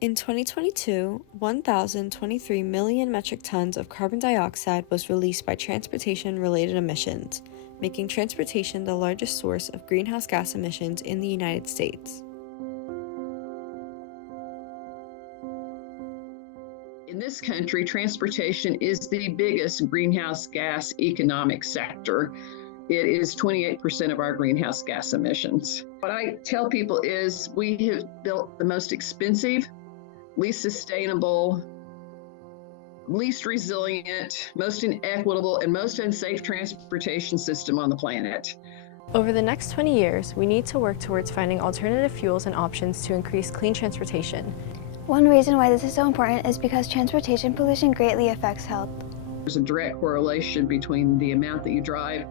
In 2022, 1,023 million metric tons of carbon dioxide was released by transportation-related emissions, making transportation the largest source of greenhouse gas emissions in the United States. In this country, transportation is the biggest greenhouse gas economic sector. It is 28% of our greenhouse gas emissions. What I tell people is we have built the most expensive, least sustainable, least resilient, most inequitable, and most unsafe transportation system on the planet. Over the next 20 years, we need to work towards finding alternative fuels and options to increase clean transportation. One reason why this is so important is because transportation pollution greatly affects health. There's a direct correlation between the amount that you drive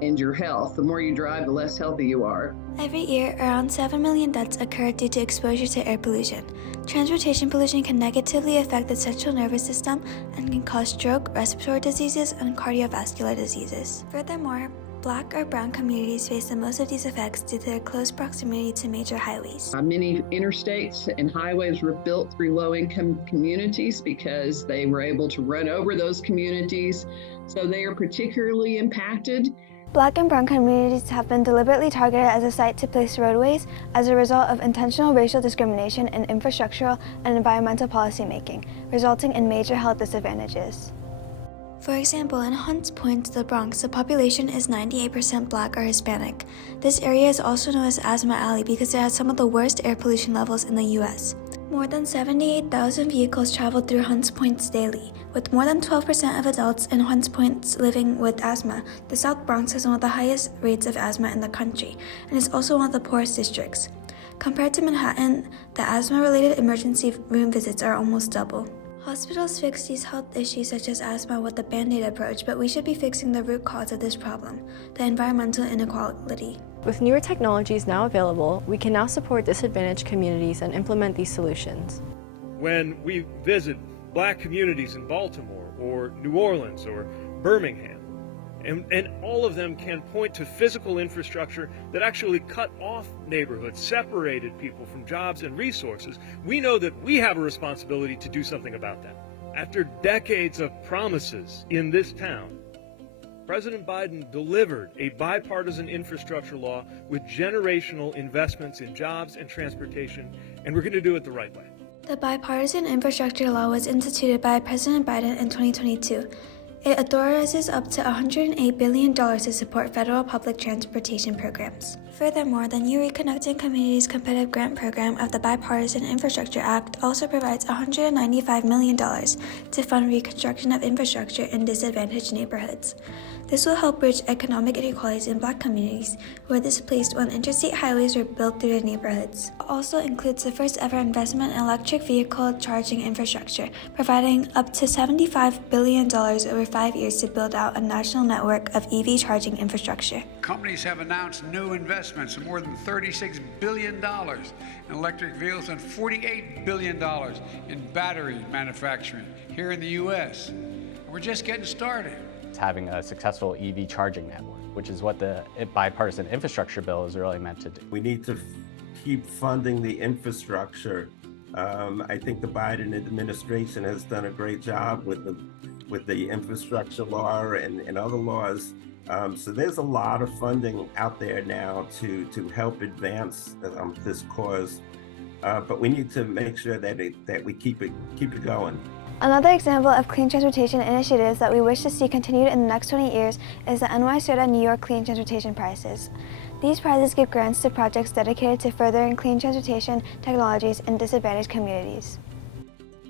and your health. The more you drive, the less healthy you are. Every year, around 7 million deaths occur due to exposure to air pollution. Transportation pollution can negatively affect the central nervous system and can cause stroke, respiratory diseases, and cardiovascular diseases. Furthermore, Black or brown communities face the most of these effects due to their close proximity to major highways. Many interstates and highways were built through low-income communities because they were able to run over those communities, so they are particularly impacted. Black and brown communities have been deliberately targeted as a site to place roadways as a result of intentional racial discrimination in infrastructural and environmental policymaking, resulting in major health disadvantages. For example, in Hunts Point, the Bronx, the population is 98% Black or Hispanic. This area is also known as Asthma Alley because it has some of the worst air pollution levels in the U.S. More than 78,000 vehicles travel through Hunts Point daily, with more than 12% of adults in Hunts Point living with asthma. The South Bronx has one of the highest rates of asthma in the country, and is also one of the poorest districts. Compared to Manhattan, the asthma-related emergency room visits are almost double. Hospitals fix these health issues such as asthma with the Band-Aid approach, but we should be fixing the root cause of this problem, the environmental inequality. With newer technologies now available, we can now support disadvantaged communities and implement these solutions. When we visit Black communities in Baltimore or New Orleans or Birmingham, and all of them can point to physical infrastructure that actually cut off neighborhoods, separated people from jobs and resources, we know that we have a responsibility to do something about that. After decades of promises in this town, President Biden delivered a bipartisan infrastructure law with generational investments in jobs and transportation, and we're going to do it the right way. The bipartisan infrastructure law was instituted by President Biden in 2022. It authorizes up to $108 billion to support federal public transportation programs. Furthermore, the new Reconnecting Communities Competitive Grant Program of the Bipartisan Infrastructure Act also provides $195 million to fund reconstruction of infrastructure in disadvantaged neighborhoods. This will help bridge economic inequalities in Black communities who were displaced when interstate highways were built through their neighborhoods. It also includes the first ever investment in electric vehicle charging infrastructure, providing up to $75 billion over 5 years to build out a national network of EV charging infrastructure. Companies have announced new investments of more than $36 billion in electric vehicles and $48 billion in battery manufacturing here in the U.S. We're just getting started. Having a successful EV charging network, which is what the bipartisan infrastructure bill is really meant to do. We need to keep funding the infrastructure. I think the Biden administration has done a great job with the infrastructure law and other laws. So there's a lot of funding out there now to help advance this cause. But we need to make sure that we keep it going. Another example of clean transportation initiatives that we wish to see continued in the next 20 years is the NYSERDA New York Clean Transportation Prizes. These prizes give grants to projects dedicated to furthering clean transportation technologies in disadvantaged communities.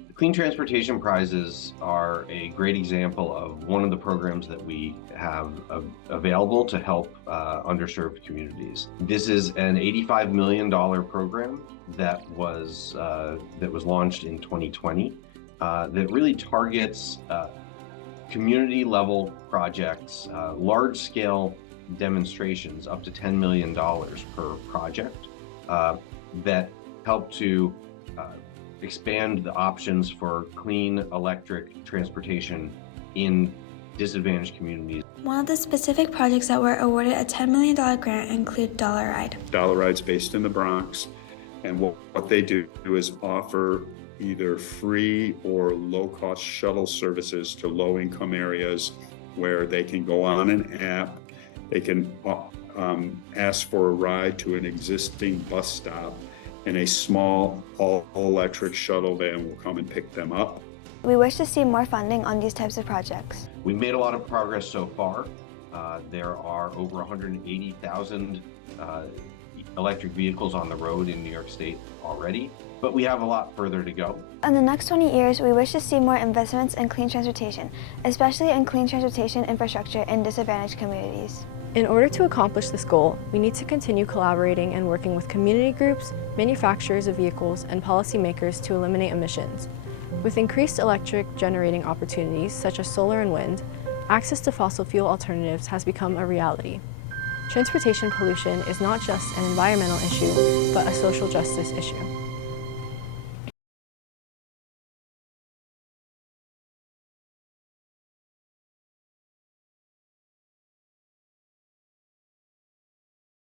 The Clean Transportation Prizes are a great example of one of the programs that we have available to help underserved communities. This is an $85 million program that was launched in 2020. That really targets community-level projects, large-scale demonstrations up to $10 million per project that help to expand the options for clean electric transportation in disadvantaged communities. One of the specific projects that were awarded a $10 million grant include Dollar Ride. Dollar Ride's based in the Bronx. And what they do is offer either free or low-cost shuttle services to low-income areas where they can go on an app, they can ask for a ride to an existing bus stop, and a small all-electric shuttle van will come and pick them up. We wish to see more funding on these types of projects. We've made a lot of progress so far. There are over 180,000 electric vehicles on the road in New York State already, but we have a lot further to go. In the next 20 years, we wish to see more investments in clean transportation, especially in clean transportation infrastructure in disadvantaged communities. In order to accomplish this goal, we need to continue collaborating and working with community groups, manufacturers of vehicles, and policymakers to eliminate emissions. With increased electric generating opportunities, such as solar and wind, access to fossil fuel alternatives has become a reality. Transportation pollution is not just an environmental issue, but a social justice issue.